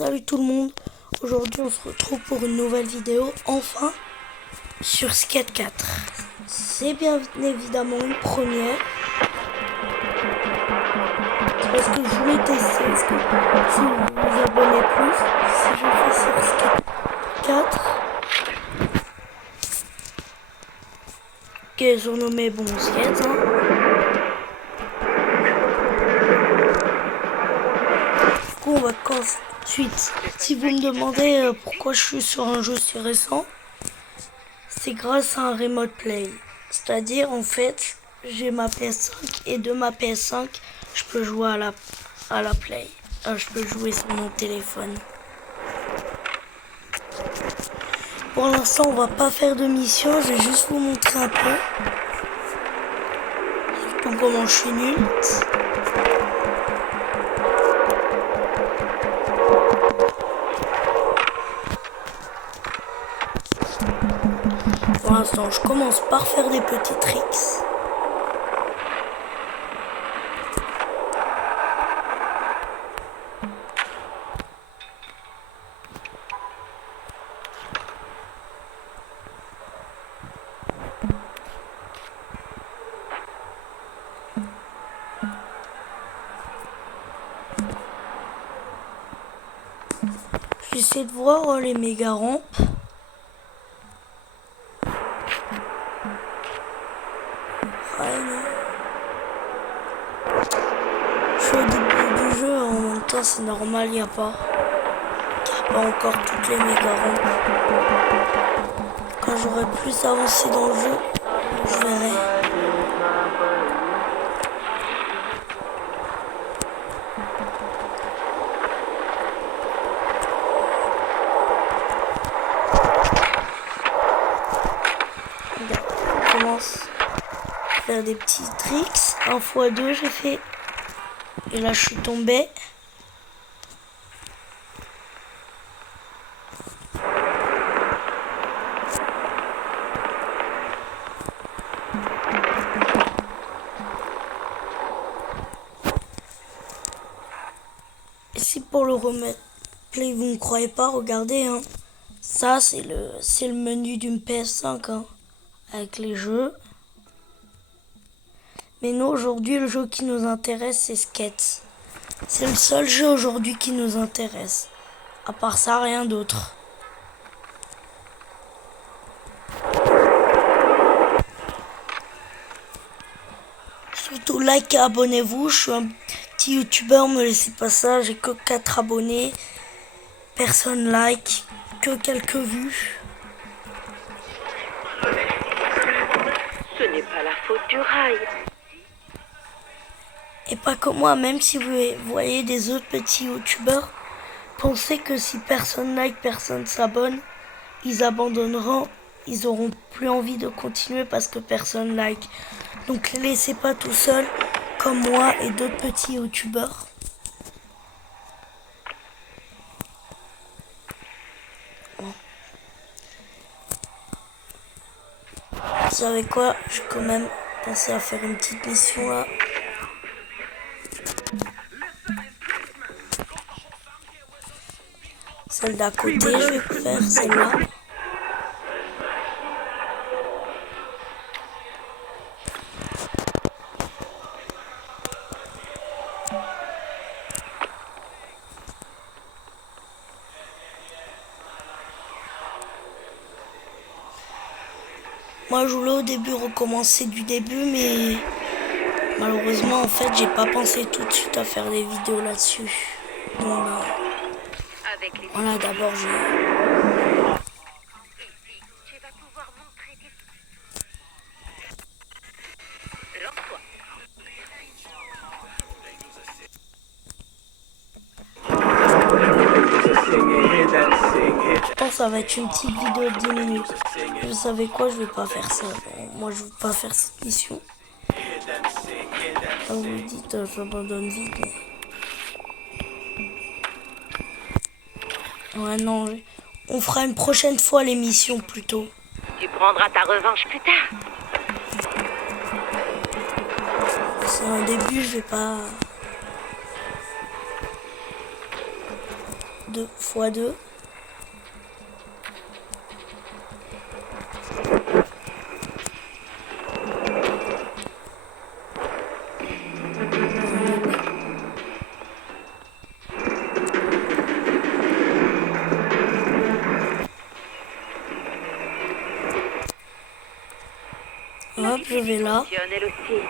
Salut tout le monde, aujourd'hui on se retrouve pour une nouvelle vidéo, enfin, sur Skate 4. C'est bien évidemment une première, parce que je voulais tester, est-ce que si vous vous abonnez plus, si je fais sur Skate 4, qui est surnommé Bon Skate, Du coup on va ensuite, si vous me demandez pourquoi je suis sur un jeu si récent, c'est grâce à un remote play. C'est-à-dire, en fait, j'ai ma PS5 et de ma PS5, je peux jouer à la play. Je peux jouer sur mon téléphone. Pour l'instant, on va pas faire de mission. Je vais juste vous montrer un peu. Surtout comment je suis nul. Pour l'instant, je commence par faire des petits tricks. J'essaie de voir les méga rampes. Je suis au début du jeu, en même temps c'est normal, il n'y a pas encore toutes les méga rampes. Quand j'aurai plus avancé dans le jeu, je verrai. On commence à faire des petits tricks. 1x2 j'ai fait. Et là je suis tombé. Et si pour le remettre play vous ne croyez pas, regardez hein. Ça c'est le menu d'une PS5 hein, avec les jeux. Mais nous aujourd'hui le jeu qui nous intéresse c'est Skate. C'est le seul jeu aujourd'hui qui nous intéresse. À part ça, rien d'autre. Surtout like et abonnez-vous. Je suis un petit youtubeur, me laissez pas ça. J'ai que 4 abonnés. Personne like. Que quelques vues. Ce n'est pas la faute du rail. Et pas que moi, même si vous voyez des autres petits youtubeurs, pensez que si personne like, personne s'abonne, ils abandonneront, ils auront plus envie de continuer parce que personne like. Donc les laissez pas tout seuls, comme moi et d'autres petits youtubeurs. Vous savez quoi, je vais quand même penser à faire une petite mission là. Celle d'à côté, je vais faire celle-là. Moi je voulais au début recommencer du début, mais malheureusement en fait j'ai pas pensé tout de suite à faire des vidéos là-dessus. Donc voilà, d'abord je... Je pense que ça va être une petite vidéo de 10 minutes. Vous savez quoi, je vais pas faire ça. Moi je veux pas faire cette mission. Comme vous le dites, j'abandonne vite. Mais... Ouais non, on fera une prochaine fois l'émission plutôt. Tu prendras ta revanche plus tard. C'est un début, je vais pas... 2x2. Hop, je vais là. Elle aussi.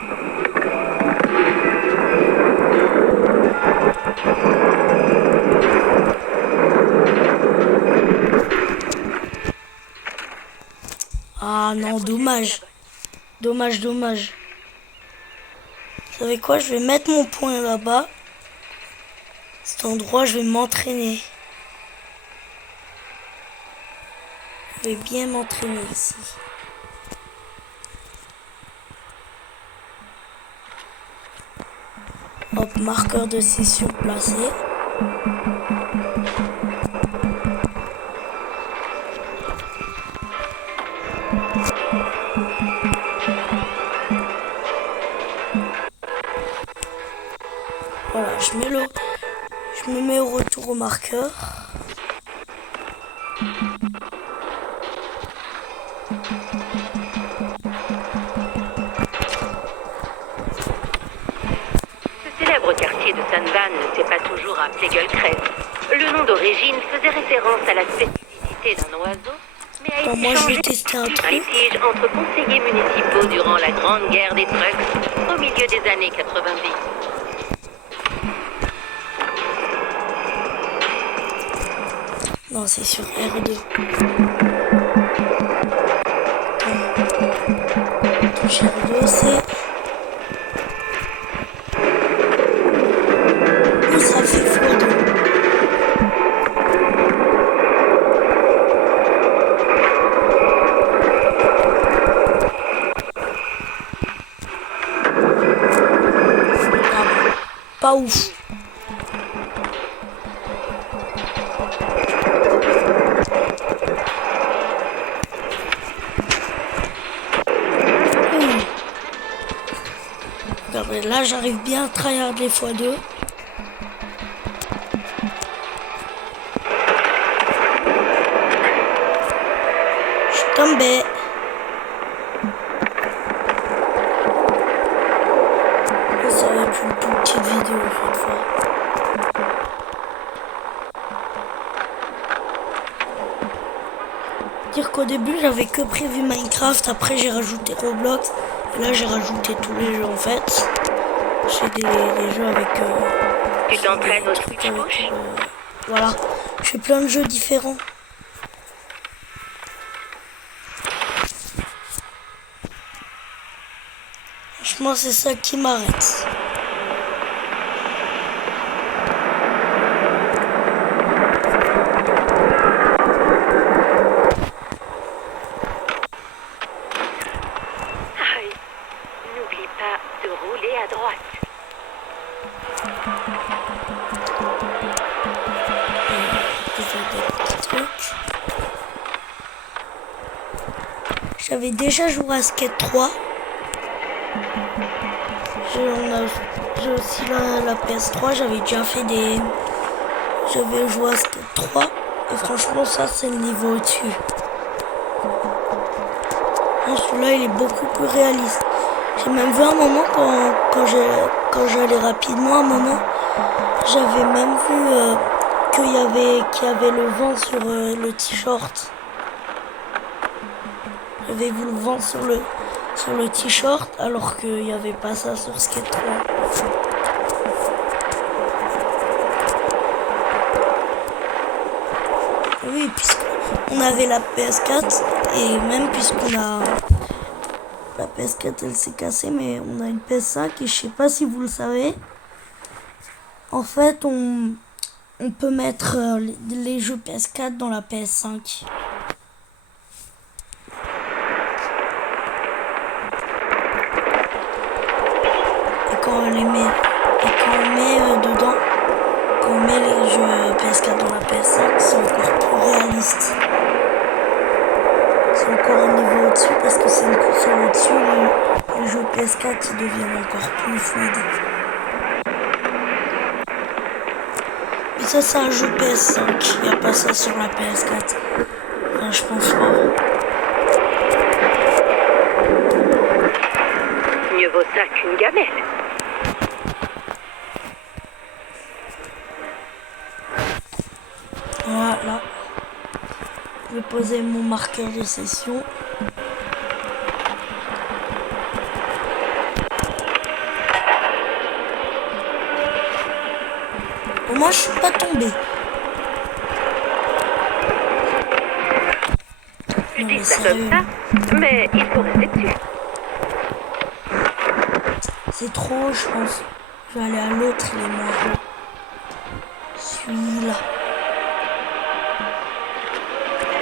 Ah non, dommage. Dommage. Vous savez quoi? Je vais mettre mon point là-bas. Cet endroit, je vais m'entraîner. Je vais bien m'entraîner ici. Hop, marqueur de session placé. Voilà, je me mets au retour au marqueur. Ce célèbre quartier de San Van ne s'est pas toujours appelé Gullcrest. Le nom d'origine faisait référence à la spécificité d'un oiseau, mais a été Moi, je vais changé tester un suite à un truc. litige entre conseillers municipaux durant la Grande Guerre des Trucks au milieu des années 90. Non, c'est sur R2. Touche R2, c'est... Où ça fait x2. Pas ouf. Regardez, là j'arrive bien à tryhard les x2. Je suis tombé. Ça va être une toute petite vidéo cette fois. Dire qu'au début j'avais que prévu Minecraft, après j'ai rajouté Roblox, et là j'ai rajouté tous les jeux en fait. J'ai des jeux avec... Tu t'entraînes au switch push? Voilà, je fais plein de jeux différents. Franchement c'est ça qui m'arrête. N'oublie pas de rouler à droite. J'avais déjà joué à Skate 3. J'ai aussi la PS3. J'avais déjà fait des... J'avais joué à Skate 3. Et franchement, ça, c'est le niveau au-dessus. Celui-là, il est beaucoup plus réaliste. J'ai même vu un moment quand j'allais rapidement, un moment, j'avais même vu qu'il y avait le vent sur le t-shirt. J'avais vu le vent sur le t-shirt alors qu'il n'y avait pas ça sur Skate 3. Oui, puisqu'on avait la PS4 et même puisqu'on a... La PS4 elle s'est cassée, mais on a une PS5 et je sais pas si vous le savez. En fait, on peut mettre les jeux PS4 dans la PS5. Et quand on les met, dedans, quand on met les jeux PS4 dans la PS5, c'est encore plus réaliste. C'est encore un niveau au-dessus parce que c'est une console au-dessus. Les jeux PS4 ils deviennent encore plus fluides. Mais Ça, c'est un jeu PS5. Il n'y a pas ça sur la PS4. Enfin, je pense pas. Mieux vaut ça qu'une gamelle. Voilà. Je vais poser mon marqueur de session. Au moins, je suis pas tombé. Tu Non, dis mais ça sérieux. comme ça, mais il faut rester dessus. C'est trop, je pense. Je vais aller à l'autre, il est moins haut. Celui-là.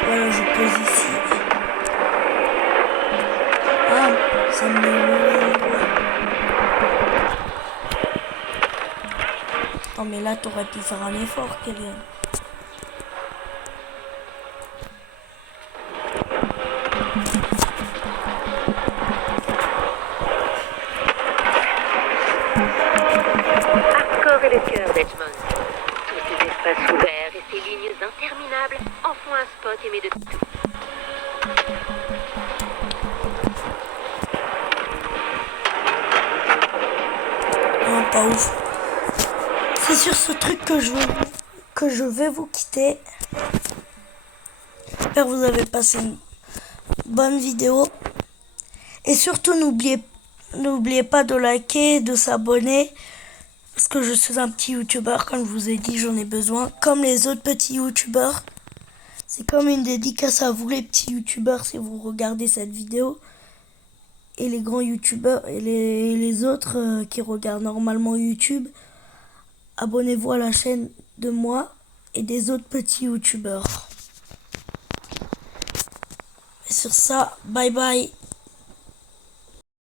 Voilà, je pose ici. Ah, ça me met au mauvais endroit. Non, mais là, t'aurais pu faire un effort, Kevin. Hardcore est le cœur d'Edgemont. Tous ces espaces ouverts et ces lignes interminables en font un spot aimé de tous. Non, pas ouf. C'est sur ce truc que je vais vous quitter. J'espère que vous avez passé une bonne vidéo. Et surtout, n'oubliez pas de liker, de s'abonner. Parce que je suis un petit youtubeur, comme je vous ai dit, j'en ai besoin. Comme les autres petits youtubeurs. C'est comme une dédicace à vous les petits youtubeurs si vous regardez cette vidéo. Et les grands youtubeurs et les autres qui regardent normalement YouTube. Abonnez-vous à la chaîne de moi et des autres petits youtubeurs. Et sur ça, bye bye.